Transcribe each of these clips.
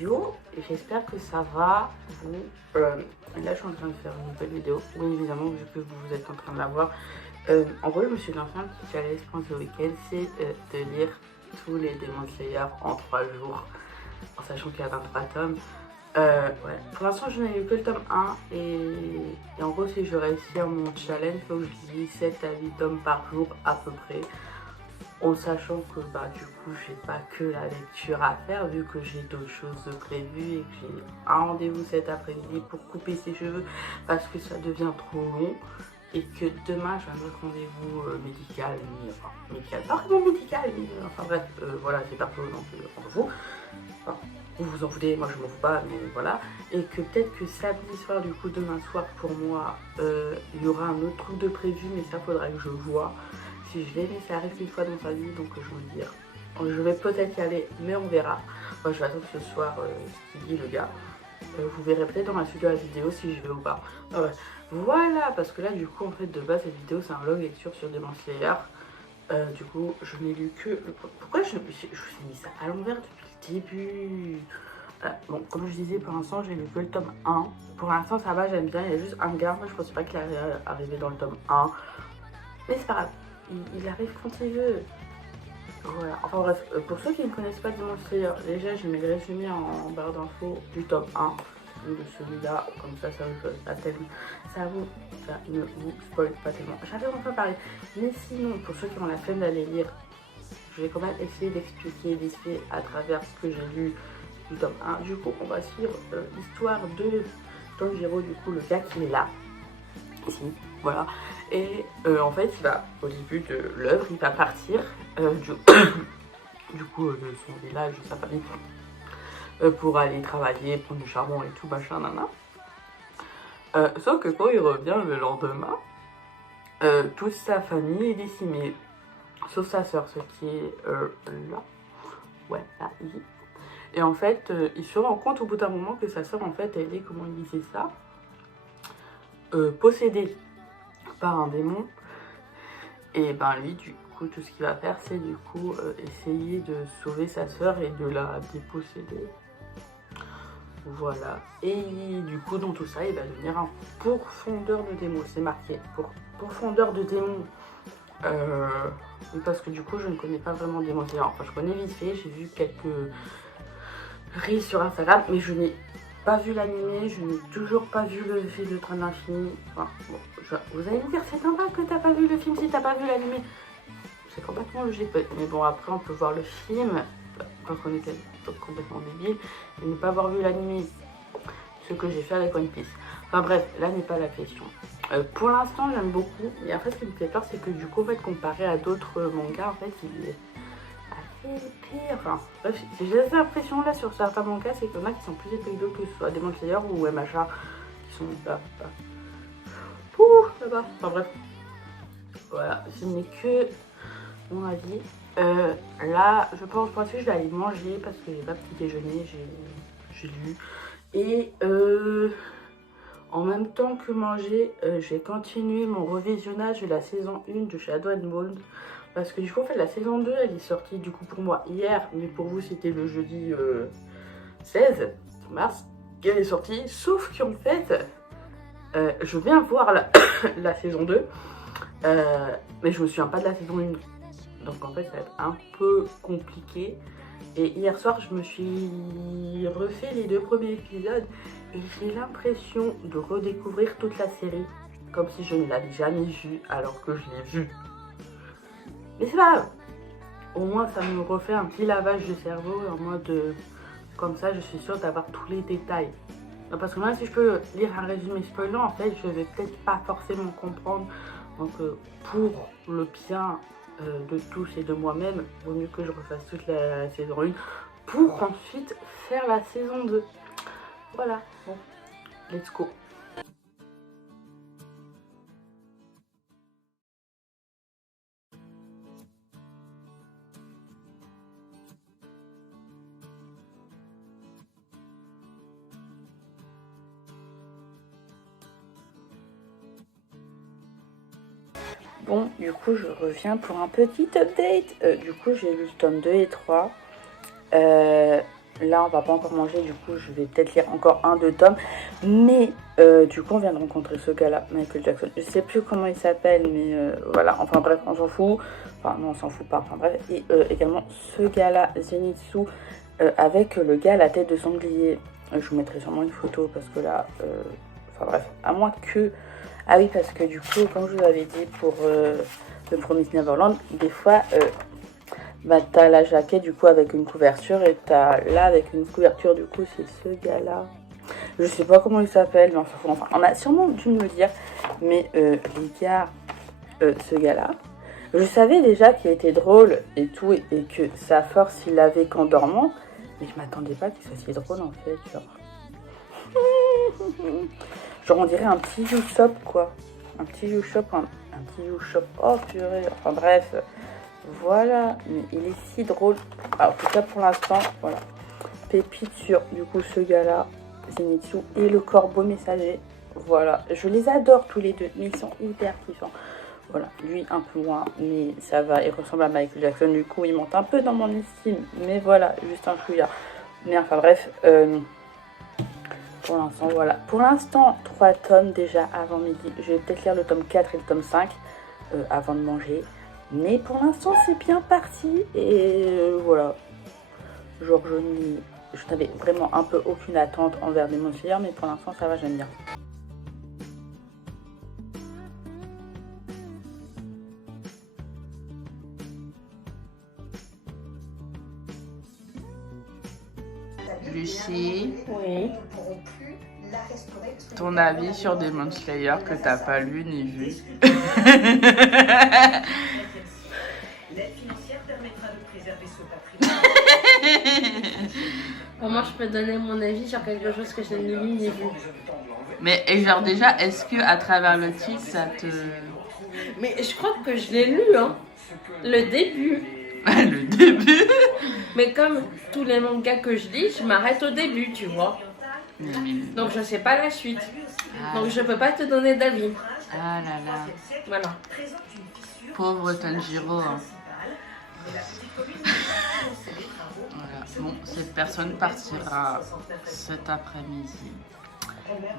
Yo, j'espère que ça va. Vous, là, je suis en train de faire une nouvelle vidéo. Oui, évidemment, vu que vous êtes en train de la voir. En gros, je me suis lancé un petit challenge pour ce week-end, c'est de lire tous les Demon Slayer en 3 jours, en sachant qu'il y a 23 tomes. Ouais. Pour l'instant, je n'ai lu que le tome 1 et en gros, si je réussis à mon challenge, il faut que je lis 7 à 8 tomes par jour à peu près. En sachant que bah, du coup, j'ai pas que la lecture à faire vu que j'ai d'autres choses prévues et que j'ai un rendez-vous cet après-midi pour couper ses cheveux parce que ça devient trop long. Et que demain j'ai un autre rendez-vous médical, enfin médical, pas vraiment médical, mais enfin bref, voilà, c'est perso donc on s'en fout. Enfin, vous vous en foutez, moi je m'en fous pas, mais voilà. Et que peut-être que samedi soir, du coup demain soir pour moi, il y aura un autre truc de prévu, mais ça faudra que je vois si je vais, mais ça arrive une fois dans sa vie, donc je veux dire, je vais peut-être y aller, mais on verra. Moi je vais attendre ce soir ce qu'il dit le gars. Vous verrez peut-être dans la suite de la vidéo si je vais ou pas. Ah ouais. Voilà, parce que là, du coup, en fait, de base, cette vidéo, c'est un log lecture sur Demon Slayer. Du coup, je n'ai lu que... Pourquoi je vous ai mis ça à l'envers depuis le début? Bon, comme je disais, pour l'instant, j'ai lu que le tome 1. Pour l'instant, ça va, j'aime bien. Il y a juste un gars, moi, je pensais pas qu'il allait arriver dans le tome 1. Mais c'est pas grave, il arrive quand il veut. Voilà, enfin bref, pour ceux qui ne connaissent pas Demon Slayer, déjà, je mets le résumé en barre d'infos du tome 1. De celui-là, comme ça vous pas tellement, ça ne vous spoil pas tellement. J'avais enfin parlé, mais sinon, pour ceux qui ont la flemme d'aller lire, je vais quand même essayer d'expliquer vite fait à travers ce que j'ai lu du tome 1. Du coup, on va suivre l'histoire de Tanjiro, du coup, le gars qui est là, ici, voilà. Et en fait, il va, au début de l'œuvre, il va partir du coup, de son village, de sa famille, pour aller travailler, prendre du charbon et tout, machin, nana. Sauf que quand il revient le lendemain, toute sa famille est décimée, sauf sa sœur, ce qui est là, ouais, là, ici. Et en fait, il se rend compte au bout d'un moment que sa sœur, en fait, elle est, comment il disait ça, possédée par un démon. Et ben lui, du coup, tout ce qu'il va faire, c'est du coup essayer de sauver sa sœur et de la déposséder. Voilà. Et du coup, dans tout ça, il va devenir un pourfendeur de démons. C'est marqué pourfendeur de démons. Parce que du coup, je ne connais pas vraiment Demon Slayer. Enfin, je connais vite fait. J'ai vu quelques reels sur Instagram, mais je n'ai pas vu l'animé. Je n'ai toujours pas vu le film de Train d'Infini. Enfin, bon, vous allez me dire, c'est normal que t'as pas vu le film si t'as pas vu l'animé. C'est complètement logique. Mais bon, après, on peut voir le film quand on était complètement débile et ne pas avoir vu l'anime, ce que j'ai fait avec One Piece. Enfin bref, là n'est pas la question. Pour l'instant, j'aime beaucoup, et après ce qui me fait peur, c'est que du coup, en fait, comparé à d'autres mangas, en fait, il est assez pire. Enfin bref, j'ai cette impression là sur certains mangas, c'est qu'il y en a qui sont plus épais que d'autres, que ce soit Demon Slayer ou MHA, qui sont là, là-bas. Enfin bref, voilà, ce n'est que mon avis. Là, je pense que je vais aller manger parce que j'ai pas petit déjeuner, j'ai lu. Et en même temps que manger, j'ai continué mon revisionnage de la saison 1 de Shadow and Bone. Parce que du coup, en fait, la saison 2, elle est sortie du coup pour moi hier, mais pour vous, c'était le jeudi 16 mars qu'elle est sortie. Sauf qu'en fait, je viens voir la saison 2, mais je me souviens pas de la saison 1. Donc en fait, ça va être un peu compliqué. Et hier soir, je me suis refait les 2 premiers épisodes et j'ai l'impression de redécouvrir toute la série comme si je ne l'avais jamais vue alors que je l'ai vue. Mais c'est pas grave. Au moins, ça me refait un petit lavage de cerveau en mode comme ça, je suis sûre d'avoir tous les détails. Parce que même si je peux lire un résumé spoilant, en fait, je vais peut-être pas forcément comprendre. Donc pour le bien de tous et de moi-même, vaut mieux que je refasse toute la saison 1 pour ensuite faire la saison 2. Voilà, bon, let's go. Bon, du coup, je reviens pour un petit update. Du coup, j'ai lu le tome 2 et 3. là on va pas encore manger, du coup je vais peut-être lire encore un, deux tomes. Mais du coup on vient de rencontrer ce gars-là, Michael Jackson. Je sais plus comment il s'appelle, mais voilà, enfin bref, on s'en fout. Enfin non, on s'en fout pas, enfin bref. Et également ce gars-là, Zenitsu, avec le gars à la tête de sanglier. Je vous mettrai sûrement une photo parce que là, enfin bref, à moins que... Ah oui, parce que du coup, comme je vous avais dit pour The Promised Neverland, des fois, bah, t'as la jaquette du coup avec une couverture et t'as là avec une couverture, du coup, c'est ce gars-là. Je sais pas comment il s'appelle, mais enfin, on a sûrement dû me le dire. Mais les gars, ce gars-là, je savais déjà qu'il était drôle et tout, et que sa force, il l'avait qu'en dormant. Mais je m'attendais pas qu'il soit si drôle en fait, genre. Genre on dirait un petit You-Shop quoi. Un petit You-Shop, un petit You-Shop. Oh purée, enfin bref. Voilà, mais il est si drôle. Alors, en tout cas pour l'instant, voilà. Pépite sur du coup ce gars-là, Zenitsu et le corbeau messager. Voilà, je les adore tous les deux, mais ils sont hyper kiffants. Voilà, lui un peu moins, mais ça va, il ressemble à Michael Jackson, du coup il monte un peu dans mon estime, mais voilà, juste un chouïa. Mais enfin bref, pour l'instant, voilà. Pour l'instant, 3 tomes déjà avant midi. Je vais peut-être lire le tome 4 et le tome 5 avant de manger. Mais pour l'instant, c'est bien parti. Et voilà. Genre, je n'avais vraiment un peu aucune attente envers Demon Slayer, mais pour l'instant, ça va, j'aime bien. Lucie, Oui. ton avis sur Demon Slayer que t'as pas lu ni vu. Comment je peux donner mon avis sur quelque chose que je n'ai ni lu ni vu? Mais et genre déjà, est-ce que à travers le titre, ça te... Mais je crois que je l'ai lu, hein. Le début. Le début. Mais comme tous les mangas que je lis, je m'arrête au début, tu vois. Donc je sais pas la suite. Donc je peux pas te donner d'avis. Ah là là. Voilà. Pauvre Tanjiro. Hein. Voilà. Bon, cette personne partira cet après-midi.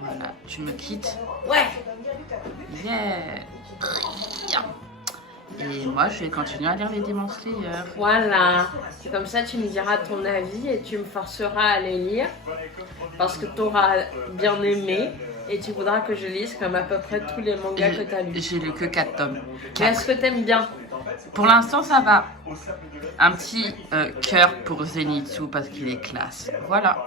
Voilà. Tu me quittes? Ouais. Yeah. Et moi, je vais continuer à lire les Demon Slayer. Voilà. C'est comme ça, tu me diras ton avis et tu me forceras à les lire. Parce que tu auras bien aimé. Et tu voudras que je lise comme à peu près tous les mangas que tu as lus. J'ai lu que 4 tomes. Mais est-ce que t'aimes bien? Pour l'instant, ça va. Un petit cœur pour Zenitsu parce qu'il est classe. Voilà.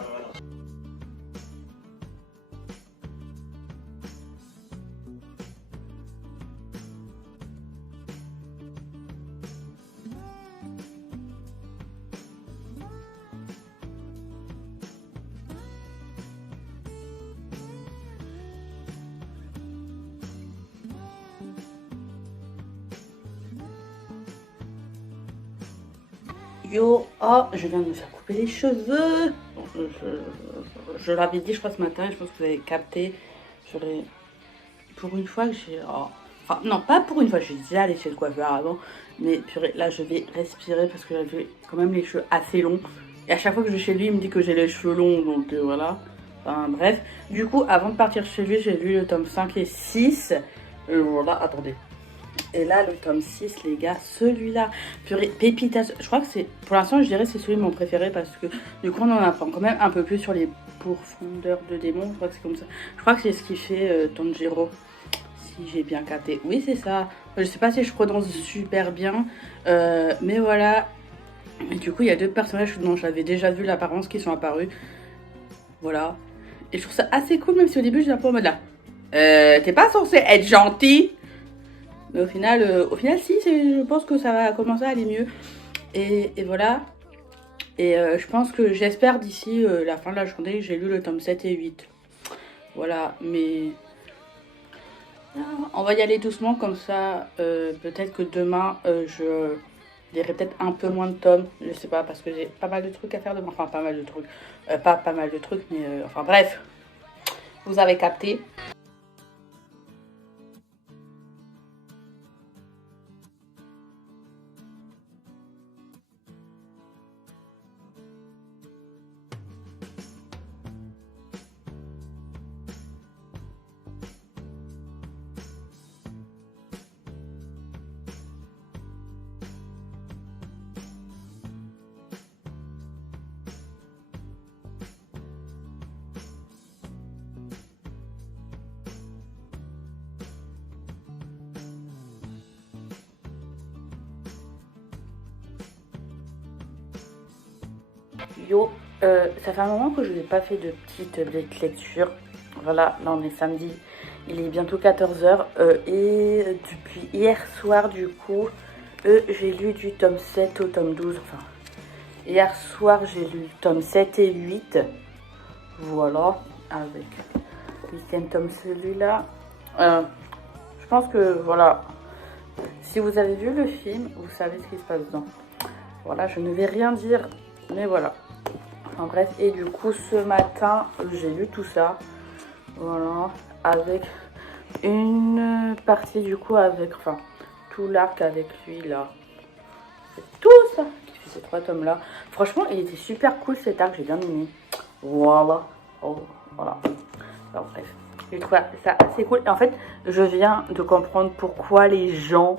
Yo, oh, je viens de me faire couper les cheveux. Je l'avais dit, je crois, ce matin, je pense que vous avez capté. Pour une fois que j'ai... Oh. Enfin, non, pas pour une fois, j'ai déjà allé chez le coiffeur avant. Mais purée, là, je vais respirer parce que j'avais quand même les cheveux assez longs. Et à chaque fois que je vais chez lui, il me dit que j'ai les cheveux longs, donc voilà. Enfin, bref. Du coup, avant de partir chez lui, j'ai lu le tome 5 et 6. Voilà, attendez. Et là, le tome 6, les gars, celui-là, purée, pépitas. Je crois que c'est, pour l'instant, je dirais que c'est celui de mon préféré parce que du coup, on en apprend quand même un peu plus sur les pourfondeurs de démons. Je crois que c'est comme ça. Je crois que c'est ce qui fait Tanjiro, si j'ai bien capté. Oui, c'est ça. Je sais pas si je prononce super bien, mais voilà. Et du coup, il y a deux personnages dont j'avais déjà vu l'apparence qui sont apparus. Voilà. Et je trouve ça assez cool, même si au début, j'étais un peu en mode là. T'es pas censé être gentil? Mais au final, si, je pense que ça va commencer à aller mieux. Et voilà. Et je pense que j'espère d'ici la fin de la journée, j'ai lu le tome 7 et 8. Voilà, mais... on va y aller doucement, comme ça, peut-être que demain, je lirai peut-être un peu moins de tomes. Je sais pas, parce que j'ai pas mal de trucs à faire demain. Enfin, pas mal de trucs. Pas mal de trucs, mais... enfin, bref. Vous avez capté. Yo, ça fait un moment que je n'ai pas fait de petite lecture. Voilà, là on est samedi, il est bientôt 14h. Et depuis hier soir, du coup, j'ai lu du tome 7 au tome 12. Enfin, hier soir, j'ai lu tome 7 et 8. Voilà, avec le 8e tome celui-là. Je pense que, voilà, si vous avez vu le film, vous savez ce qui se passe dedans. Voilà, je ne vais rien dire, mais voilà. Enfin bref, et du coup, ce matin, j'ai lu tout ça. Voilà, avec une partie du coup, avec, enfin, tout l'arc avec lui, là. C'est tout ça qui fait ces 3 tomes-là. Franchement, il était super cool cet arc, j'ai bien aimé. Voilà. Oh, voilà. Alors, bref, j'ai trouvé ça assez cool. Et en fait, je viens de comprendre pourquoi les gens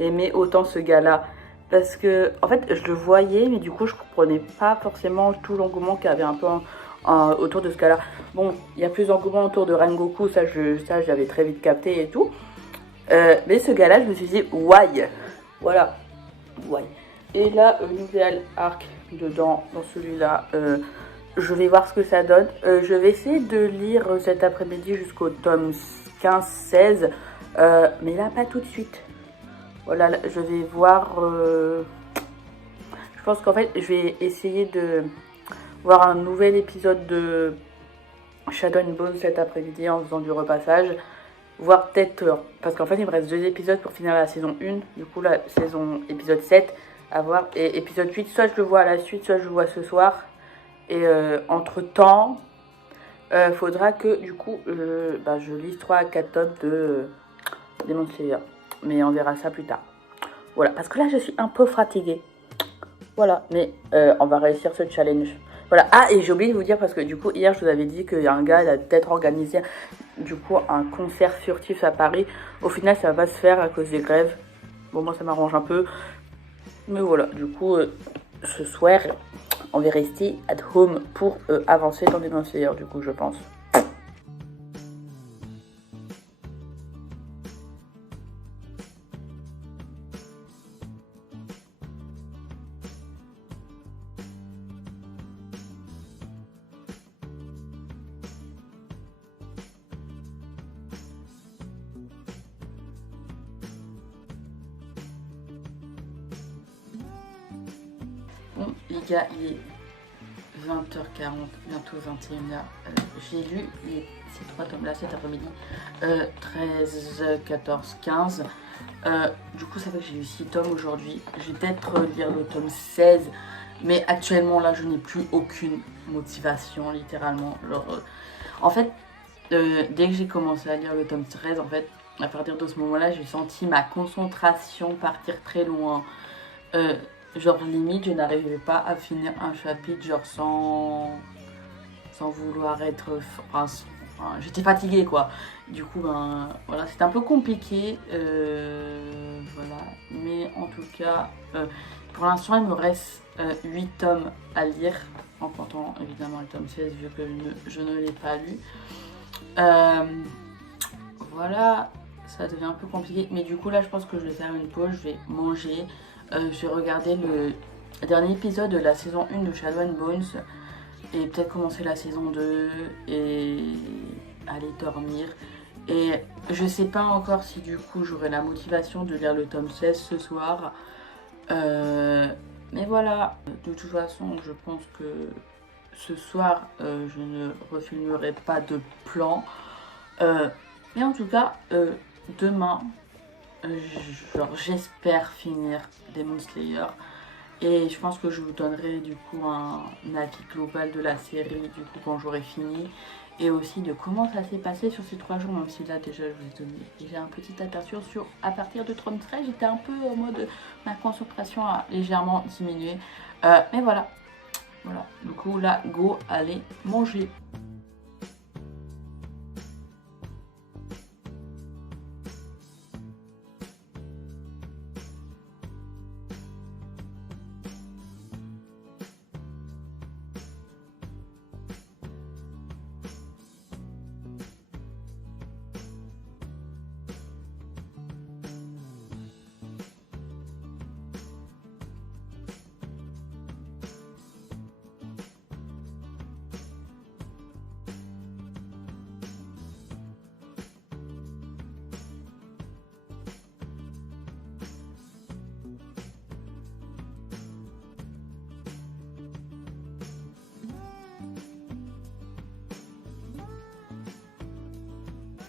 aimaient autant ce gars-là. Parce que, en fait, je le voyais, mais du coup, je comprenais pas forcément tout l'engouement qu'il y avait un peu autour de ce gars-là. Bon, il y a plus d'engouement autour de Rengoku, ça j'avais très vite capté et tout. Mais ce gars-là, je me suis dit, why? Voilà, why? Et là, nouvel arc dedans, dans celui-là. Je vais voir ce que ça donne. Je vais essayer de lire cet après-midi jusqu'au tome 15-16. Mais là, pas tout de suite. Voilà, je vais voir. Je pense qu'en fait, je vais essayer de voir un nouvel épisode de Shadow and Bone cet après-midi en faisant du repassage. Voir peut-être. Parce qu'en fait, il me reste 2 épisodes pour finir la saison 1. Du coup, la saison épisode 7 à voir. Et épisode 8, soit je le vois à la suite, soit je le vois ce soir. Et entre-temps, faudra que du coup, je lise 3 à 4 tomes de Demon Slayer. Mais on verra ça plus tard. Voilà, parce que là, je suis un peu fatiguée. Voilà, mais on va réussir ce challenge. Voilà, ah, et j'ai oublié de vous dire, parce que du coup, hier, je vous avais dit qu'il y a un gars, il a peut-être organisé, du coup, un concert furtif à Paris. Au final, ça va pas se faire à cause des grèves. Bon, moi, ça m'arrange un peu. Mais voilà, du coup, ce soir, on va rester at home pour avancer dans des Slayer, du coup, je pense. Bon, les gars, il est 20h40, bientôt 21h. J'ai lu ces 3 tomes-là cet après-midi. 13, 14, 15. Du coup, ça fait que j'ai lu 6 tomes aujourd'hui. Je vais peut-être lire le tome 16. Mais actuellement, là, je n'ai plus aucune motivation, littéralement. Genre, en fait, dès que j'ai commencé à lire le tome 13, en fait, à partir de ce moment-là, j'ai senti ma concentration partir très loin. Genre limite je n'arrivais pas à finir un chapitre genre sans vouloir être, enfin, j'étais fatiguée quoi. Du coup ben voilà, c'était un peu compliqué, voilà, mais en tout cas pour l'instant il me reste 8 tomes à lire, en comptant évidemment le tome 16 vu que je ne l'ai pas lu. Voilà, ça devient un peu compliqué, mais du coup là je pense que je vais faire une pause, je vais manger. Je vais regarder le dernier épisode de la saison 1 de Shadow and Bones et peut-être commencer la saison 2 et aller dormir. Et je sais pas encore si du coup j'aurai la motivation de lire le tome 16 ce soir. Mais voilà, de toute façon je pense que ce soir je ne refilmerai pas de plan. Mais en tout cas, demain, j'espère finir Demon Slayer et je pense que je vous donnerai du coup un avis global de la série du coup quand j'aurai fini et aussi de comment ça s'est passé sur ces 3 jours, même si là déjà je vous ai donné déjà un petit aperçu sur à partir de 33 j'étais un peu en mode ma concentration a légèrement diminué, mais voilà, du coup là go aller manger.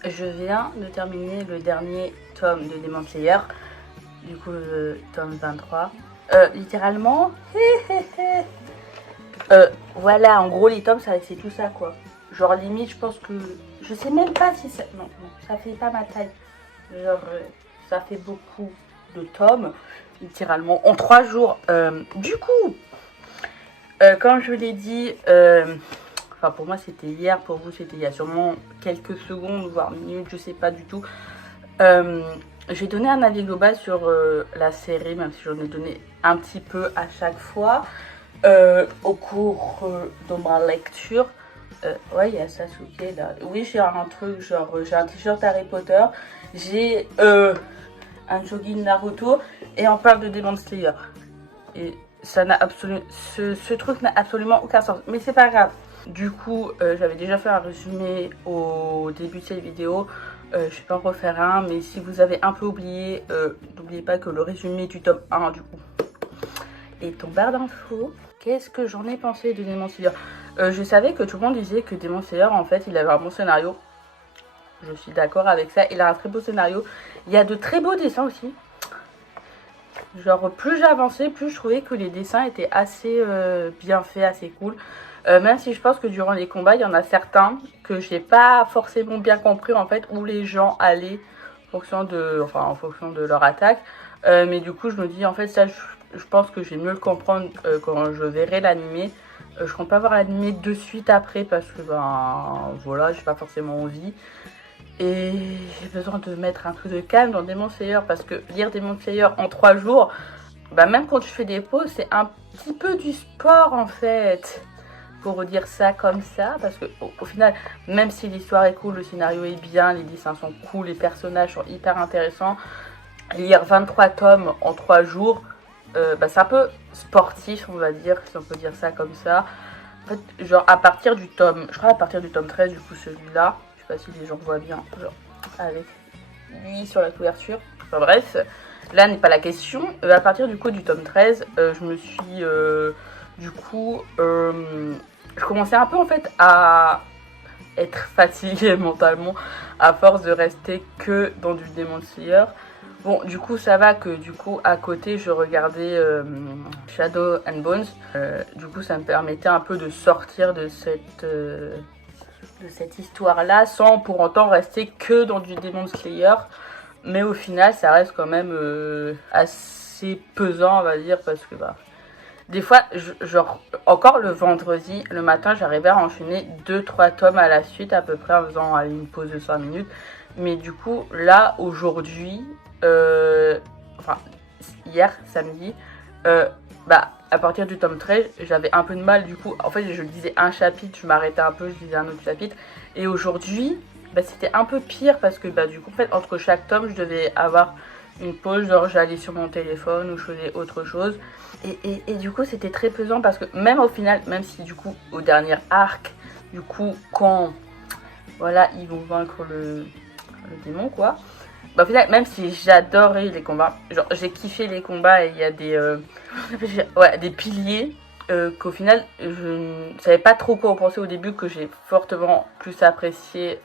je viens de terminer le dernier tome de Demon Slayer, du coup le tome 23. Littéralement, voilà, en gros les tomes c'est tout ça quoi. Genre limite je pense que, je sais même pas si ça, non, ça fait pas ma taille. Genre ça fait beaucoup de tomes, littéralement, en 3 jours. Du coup, comme je l'ai dit, enfin pour moi c'était hier, pour vous c'était il y a sûrement quelques secondes, voire minutes, je sais pas du tout. J'ai donné un avis global sur la série, même si j'en ai donné un petit peu à chaque fois au cours de ma lecture. Ouais, il y a Sasuke là. Oui, j'ai un truc, genre j'ai un t-shirt Harry Potter, j'ai un jogging Naruto et on parle de Demon Slayer. Et ça n'a absolument, ce truc n'a absolument aucun sens. Mais c'est pas grave. Du coup, j'avais déjà fait un résumé au début de cette vidéo. Je vais pas en refaire un, mais si vous avez un peu oublié, n'oubliez pas que le résumé du tome 1 du coup est en barre d'infos. Qu'est-ce que j'en ai pensé de Demon Slayer? Je savais que tout le monde disait que Demon Slayer, en fait, il avait un bon scénario. Je suis d'accord avec ça. Il a un très beau scénario. Il y a de très beaux dessins aussi. Genre, plus j'avançais, plus je trouvais que les dessins étaient assez bien faits, assez cool. Même si je pense que durant les combats, il y en a certains que j'ai pas forcément bien compris, en fait, où les gens allaient en fonction de leur attaque. Mais du coup, je me dis, en fait, ça, je pense que je vais mieux le comprendre quand je verrai l'animé. Je compte pas voir l'animé de suite après parce que, ben, voilà, j'ai pas forcément envie. Et j'ai besoin de mettre un peu de calme dans Demon Slayer parce que lire Demon Slayer en 3 jours, bah même quand je fais des pauses, c'est un petit peu du sport en fait. Pour dire ça comme ça, parce que au final, même si l'histoire est cool, le scénario est bien, les dessins sont cool, les personnages sont hyper intéressants, lire 23 tomes en 3 jours, bah, c'est un peu sportif, on va dire, si on peut dire ça comme ça. En fait, genre à partir du tome, je crois à partir du tome 13, du coup celui-là, je sais pas si les gens voient bien, genre avec lui sur la couverture, enfin bref, là n'est pas la question. À partir du coup du tome 13, je me suis, du coup, je commençais un peu en fait à être fatiguée mentalement à force de rester que dans du Demon Slayer. Bon, du coup, ça va que du coup, à côté, je regardais Shadow and Bones. Du coup, ça me permettait un peu de sortir de cette histoire-là sans pour autant rester que dans du Demon Slayer. Mais au final, ça reste quand même assez pesant, on va dire, parce que bah, des fois, genre, encore le vendredi, le matin, j'arrivais à enchaîner 2-3 tomes à la suite, à peu près, en faisant une pause de 5 minutes. Mais du coup, là, aujourd'hui, enfin, hier, samedi, bah, à partir du tome 13, j'avais un peu de mal, du coup, en fait, je lisais un chapitre, je m'arrêtais un peu, je lisais un autre chapitre. Et aujourd'hui, bah, c'était un peu pire, parce que, bah, du coup, en fait, entre chaque tome, je devais avoir une pause, genre, j'allais sur mon téléphone, ou je faisais autre chose. Et du coup c'était très pesant parce que même au final, même si du coup au dernier arc, du coup quand voilà ils vont vaincre le démon quoi, bah, au final même si j'adorais les combats, genre j'ai kiffé les combats et il y a des ouais, des piliers qu'au final je ne savais pas trop quoi en penser au début, que j'ai fortement plus apprécié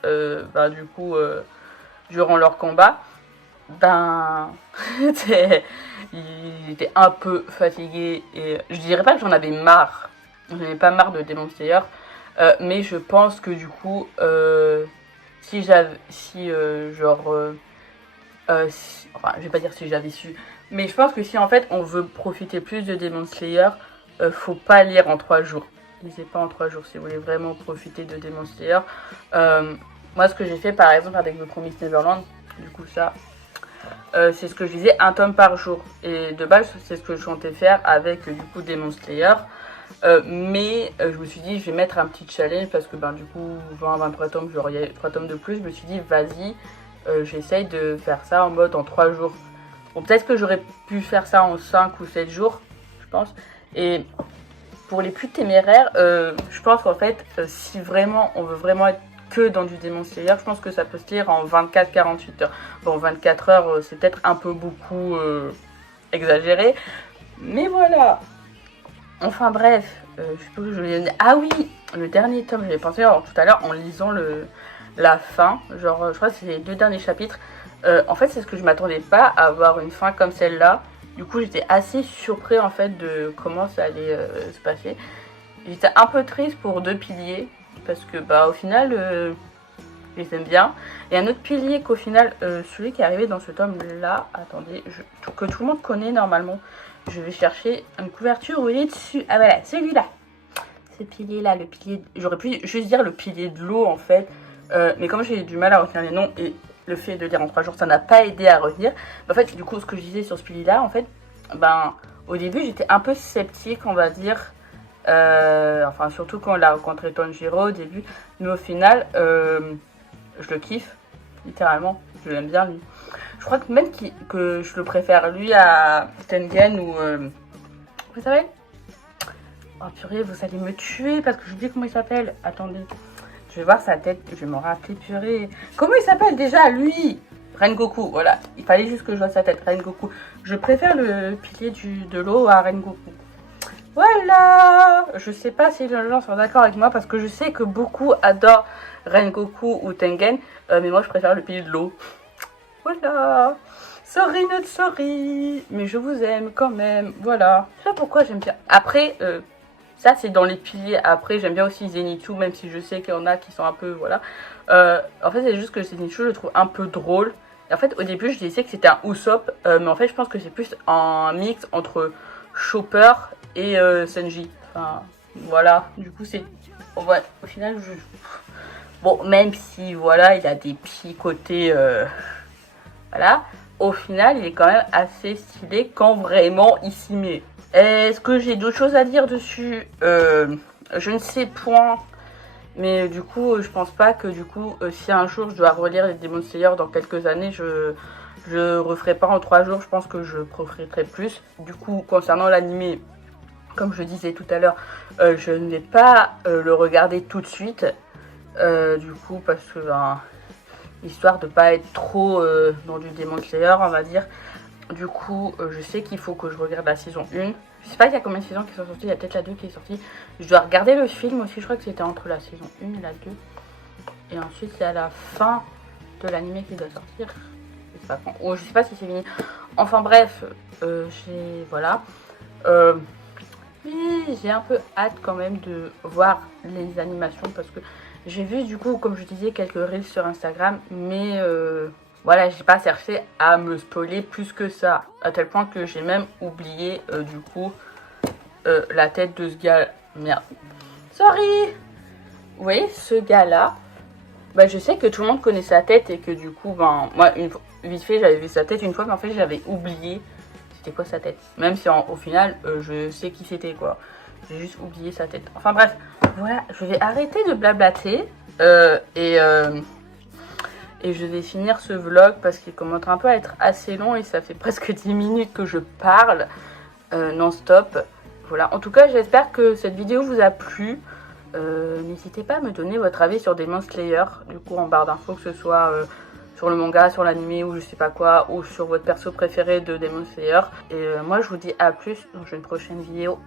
bah, du coup durant leur combat. Ben, il était un peu fatigué et je dirais pas que j'en avais marre. J'en avais pas marre de Demon Slayer, mais je pense que du coup, si j'avais, si enfin, je vais pas dire si j'avais su, mais je pense que si en fait on veut profiter plus de Demon Slayer, faut pas lire en 3 jours. Lisez pas en 3 jours si vous voulez vraiment profiter de Demon Slayer. Moi, ce que j'ai fait par exemple avec The Promised Neverland, du coup ça. C'est ce que je disais, un tome par jour. Et de base, c'est ce que je comptais faire avec du coup Demon Slayer. Mais je me suis dit, je vais mettre un petit challenge parce que ben, du coup, 20-23 tomes, genre il y a 3 tomes de plus. Je me suis dit, vas-y, j'essaye de faire ça en mode en 3 jours. Bon, peut-être que j'aurais pu faire ça en 5 ou 7 jours, je pense. Et pour les plus téméraires, je pense qu'en fait, si vraiment on veut vraiment être que dans du Demon Slayer, je pense que ça peut se lire en 24-48 heures. Bon, 24 heures, c'est peut-être un peu beaucoup exagéré, mais voilà. Enfin bref, je sais pas où je voulais dire. Ah oui, le dernier tome, j'avais pensé tout à l'heure en lisant la fin, genre je crois que c'est les 2 derniers chapitres. En fait c'est ce que je m'attendais pas à avoir une fin comme celle-là. Du coup j'étais assez surpris en fait de comment ça allait se passer. J'étais un peu triste pour 2 piliers parce que bah au final je les aime bien. Et un autre pilier qu'au final celui qui est arrivé dans ce tome là, attendez, que tout le monde connaît normalement. Je vais chercher une couverture, vous voyez dessus. Ah voilà, celui-là. Ce pilier-là, le pilier... J'aurais pu juste dire le pilier de l'eau, en fait. Mais comme j'ai du mal à retenir les noms, et le fait de lire en 3 jours, ça n'a pas aidé à retenir. En fait, du coup, ce que je disais sur ce pilier-là, en fait, ben, au début, j'étais un peu sceptique, on va dire. Enfin, surtout quand on l'a rencontré Tanjiro au début. Mais au final, je le kiffe, littéralement. Je l'aime bien, lui. Je crois que même que je le préfère lui à Tengen ou... Vous savez? Oh purée, vous allez me tuer parce que j'oublie comment il s'appelle. Attendez, je vais voir sa tête, je vais me rappeler purée. Comment il s'appelle déjà lui? Rengoku, voilà. Il fallait juste que je vois sa tête, Rengoku. Je préfère le pilier de l'eau à Rengoku. Voilà. Je sais pas si les gens sont d'accord avec moi parce que je sais que beaucoup adorent Rengoku ou Tengen. Mais moi je préfère le pilier de l'eau. Voilà. Sorry not sorry. Mais je vous aime quand même. Voilà. Je sais pas pourquoi j'aime bien. Après, ça c'est dans les piliers. Après, j'aime bien aussi Zenitsu, même si je sais qu'il y en a qui sont un peu... Voilà. En fait, c'est juste que Zenitsu, je le trouve un peu drôle. Et en fait, au début, je disais que c'était un Usopp. Mais en fait, je pense que c'est plus un mix entre Chopper et Sanji. Enfin, voilà. Du coup, c'est... Ouais, au final, je... Bon, même si, voilà, il a des petits côtés... Voilà. Au final, il est quand même assez stylé quand vraiment il s'y met. Est-ce que j'ai d'autres choses à dire dessus? Je ne sais point. Mais du coup, je pense pas que du coup, si un jour je dois relire les Demon Slayer dans quelques années, je referai pas en 3 jours. Je pense que je profiterai plus. Du coup, concernant l'anime, comme je disais tout à l'heure, je ne vais pas le regarder tout de suite. Du coup, parce que... histoire de pas être trop dans du Demon Slayer, on va dire. Du coup, je sais qu'il faut que je regarde la saison 1. Je sais pas il y a combien de saisons qui sont sorties, il y a peut-être la 2 qui est sortie. Je dois regarder le film aussi, je crois que c'était entre la saison 1 et la 2. Et ensuite, c'est à la fin de l'anime qui doit sortir. Je sais pas quand. Oh, je sais pas si c'est fini. Enfin bref, voilà. Mais j'ai un peu hâte quand même de voir les animations parce que j'ai vu du coup, comme je disais, quelques reels sur Instagram, mais voilà, j'ai pas cherché à me spoiler plus que ça, à tel point que j'ai même oublié du coup la tête de ce gars. Merde. Sorry. Vous voyez, ce gars-là, bah, je sais que tout le monde connaît sa tête et que du coup, ben, moi, vite fait, j'avais vu sa tête une fois, mais en fait, j'avais oublié c'était quoi sa tête. Même si au final, je sais qui c'était, quoi. J'ai juste oublié sa tête. Enfin bref, voilà, je vais arrêter de blablater et je vais finir ce vlog parce qu'il commence un peu à être assez long et ça fait presque 10 minutes que je parle non-stop. Voilà, en tout cas, j'espère que cette vidéo vous a plu. N'hésitez pas à me donner votre avis sur Demon Slayer, du coup en barre d'infos, que ce soit sur le manga, sur l'anime ou je sais pas quoi, ou sur votre perso préféré de Demon Slayer. Et moi je vous dis à plus dans une prochaine vidéo.